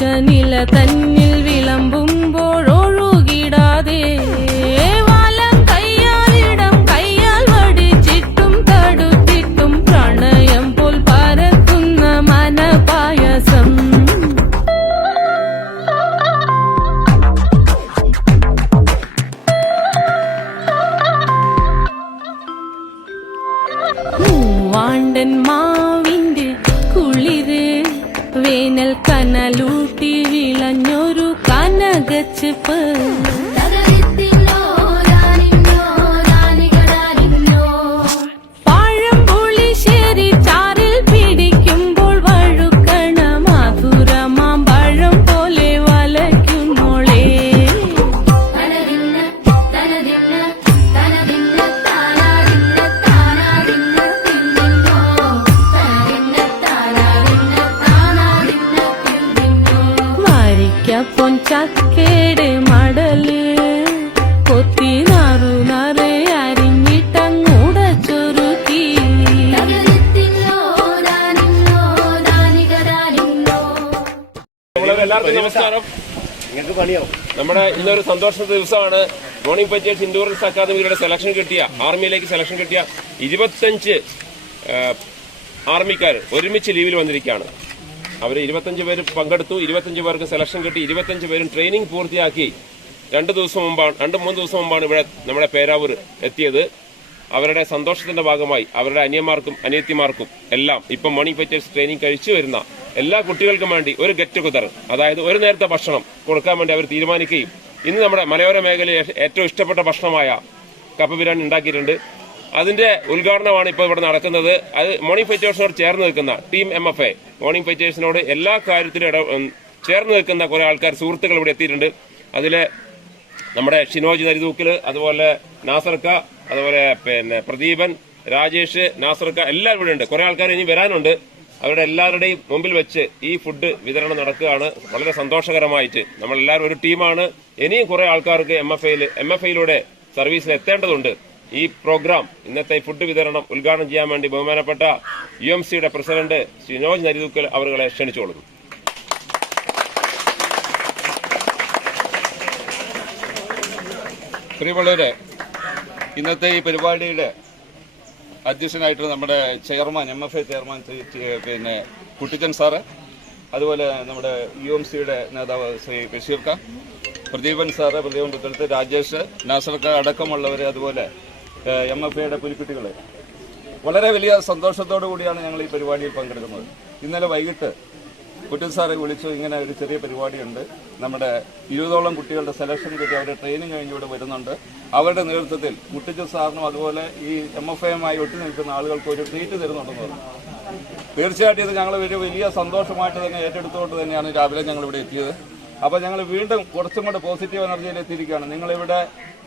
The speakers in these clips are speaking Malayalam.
തുഷനില തന്നിൽ വിളമ്പുമ്പോഴൊഴുകിടാതെ ഒഴുകിടാതെ കയ്യാലിടം കയ്യാൽ കനലൂട്ടി വിളഞ്ഞൊരു കനകച്ചപ്പ്. എല്ലാവർക്കും നമസ്കാരം. നമ്മുടെ ഇന്നൊരു സന്തോഷ ദിവസമാണ്. മോർണിംഗ് പറ്റിയ ഇൻഡോറൻസ് അക്കാദമിയുടെ സെലക്ഷൻ കിട്ടിയ ആർമിയിലേക്ക് സെലക്ഷൻ കിട്ടിയ ഇരുപത്തഞ്ച് ആർമിക്കാർ ഒരുമിച്ച് ലീവിൽ വന്നിരിക്കുകയാണ്. അവർ ഇരുപത്തഞ്ച് പേര് പങ്കെടുത്തു ഇരുപത്തഞ്ച് പേർക്ക് സെലക്ഷൻ കിട്ടി ഇരുപത്തഞ്ച് പേരും ട്രെയിനിങ് പൂർത്തിയാക്കി. രണ്ട് ദിവസം മുമ്പാണ് രണ്ട് മൂന്ന് ദിവസം മുമ്പാണ് ഇവിടെ നമ്മുടെ പേരാവൂർ എത്തിയത്. അവരുടെ സന്തോഷത്തിന്റെ ഭാഗമായി അവരുടെ അനിയന്മാർക്കും അനിയത്തിമാർക്കും എല്ലാം ഇപ്പം മണി പറ്റേഴ്സ് ട്രെയിനിങ് കഴിച്ചു വരുന്ന എല്ലാ കുട്ടികൾക്കും വേണ്ടി ഒരു ഗെറ്റ് ടുഗദർ അതായത് ഒരു നേരത്തെ ഭക്ഷണം കൊടുക്കാൻ വേണ്ടി അവർ തീരുമാനിക്കുകയും. ഇന്ന് നമ്മുടെ മലയോര മേഖലയിൽ ഏറ്റവും ഇഷ്ടപ്പെട്ട ഭക്ഷണമായ കപ്പ ബിരിയാണി ഉണ്ടാക്കിയിട്ടുണ്ട്. അതിന്റെ ഉദ്ഘാടനമാണ് ഇപ്പോൾ ഇവിടെ നടക്കുന്നത്. അത് മോർണിംഗ് ഫൈറ്റേഴ്സിനോട് ചേർന്ന് നിൽക്കുന്ന team M F A morning ഫൈറ്റേഴ്സിനോട് എല്ലാ കാര്യത്തിലും ചേർന്ന് നിൽക്കുന്ന കുറെ ആൾക്കാർ സുഹൃത്തുക്കൾ ഇവിടെ എത്തിയിട്ടുണ്ട്. അതിൽ നമ്മുടെ ഷിനോജ് നരിതൂക്കിൽ അതുപോലെ നാസർക്ക അതുപോലെ പിന്നെ പ്രദീപൻ രാജേഷ് നാസർക്ക എല്ലാവരും ഇവിടെ ഉണ്ട്. കുറെ ആൾക്കാർ ഇനി വരാനുണ്ട്. അവരുടെ എല്ലാവരുടെയും മുമ്പിൽ വെച്ച് ഈ ഫുഡ് വിതരണം നടക്കുകയാണ്. വളരെ സന്തോഷകരമായിട്ട് നമ്മൾ എല്ലാവരും ഒരു ടീമാണ്. ഇനിയും കുറെ ആൾക്കാർക്ക് എം എഫ് ഐയിൽ എം എഫ് ഐയിലൂടെ സർവീസിൽ എത്തേണ്ടതുണ്ട്. ഈ പ്രോഗ്രാം ഇന്നത്തെ ഫുഡ് വിതരണം ഉദ്ഘാടനം ചെയ്യാൻ വേണ്ടി ബഹുമാനപ്പെട്ട യു എം സിയുടെ പ്രസിഡന്റ് ഷിനോജ് നരിതൂക്കൽ അവരുകളെ ക്ഷണിച്ചുകൊള്ളുന്നു. പ്രിയമുള്ളവരെ ഇന്നത്തെ ഈ പരിപാടിയുടെ അധ്യക്ഷനായിട്ട് നമ്മുടെ chairman M F A chairman പിന്നെ കുട്ടിച്ചൻ സാറ് അതുപോലെ നമ്മുടെ യു എം സിയുടെ നേതാവ് ശ്രീ ബഷീർ ഖാൻ പ്രദീപൻ സാറ് പ്രദീപൻ പുത്തടുത്ത് രാജേഷ് നാസർക്ക അടക്കമുള്ളവർ അതുപോലെ എം എഫ് എയുടെ പുലിക്കുട്ടികൾ വളരെ വലിയ സന്തോഷത്തോടു കൂടിയാണ് ഞങ്ങൾ ഈ പരിപാടിയിൽ പങ്കെടുക്കുന്നത്. ഇന്നലെ വൈകിട്ട് കുട്ടൻ സാറെ വിളിച്ചു ഇങ്ങനെ ഒരു ചെറിയ പരിപാടിയുണ്ട്. നമ്മുടെ ഇരുപതോളം കുട്ടികളുടെ സെലക്ഷൻ കിട്ടി അവരുടെ ട്രെയിനിങ് കഴിഞ്ഞ് ഇവിടെ വരുന്നുണ്ട്. അവരുടെ നേതൃത്വത്തിൽ മുട്ടിച്ച സാറിനും അതുപോലെ ഈ എം എഫ് ഐയുമായി ഒട്ടി നിൽക്കുന്ന ആളുകൾക്ക് ഒരു ട്രീറ്റ് തരുന്നുണ്ടെന്ന് പറഞ്ഞു. തീർച്ചയായിട്ടും ഇത് ഞങ്ങൾ ഒരു വലിയ സന്തോഷമായിട്ട് തന്നെ ഏറ്റെടുത്തുകൊണ്ട് തന്നെയാണ് രാവിലെ ഞങ്ങൾ ഇവിടെ എത്തിയത്. അപ്പോൾ ഞങ്ങൾ വീണ്ടും കുറച്ചും കൂടെ പോസിറ്റീവ് എനർജിയിൽ എത്തിയിരിക്കുകയാണ്. നിങ്ങളിവിടെ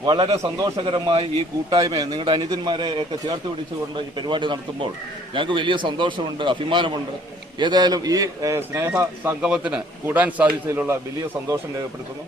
വളരെ സന്തോഷകരമായി ഈ കൂട്ടായ്മയെ നിങ്ങളുടെ അനിതന്മാരെ ഒക്കെ ചേർത്ത് പിടിച്ചുകൊണ്ട് ഈ പരിപാടി നടത്തുമ്പോൾ ഞങ്ങൾക്ക് വലിയ സന്തോഷമുണ്ട് അഭിമാനമുണ്ട്. ഏതായാലും ഈ സ്നേഹ സംഗമത്തിന് കൂടാൻ സാധിച്ചതിലുള്ള വലിയ സന്തോഷം രേഖപ്പെടുത്തുന്നു.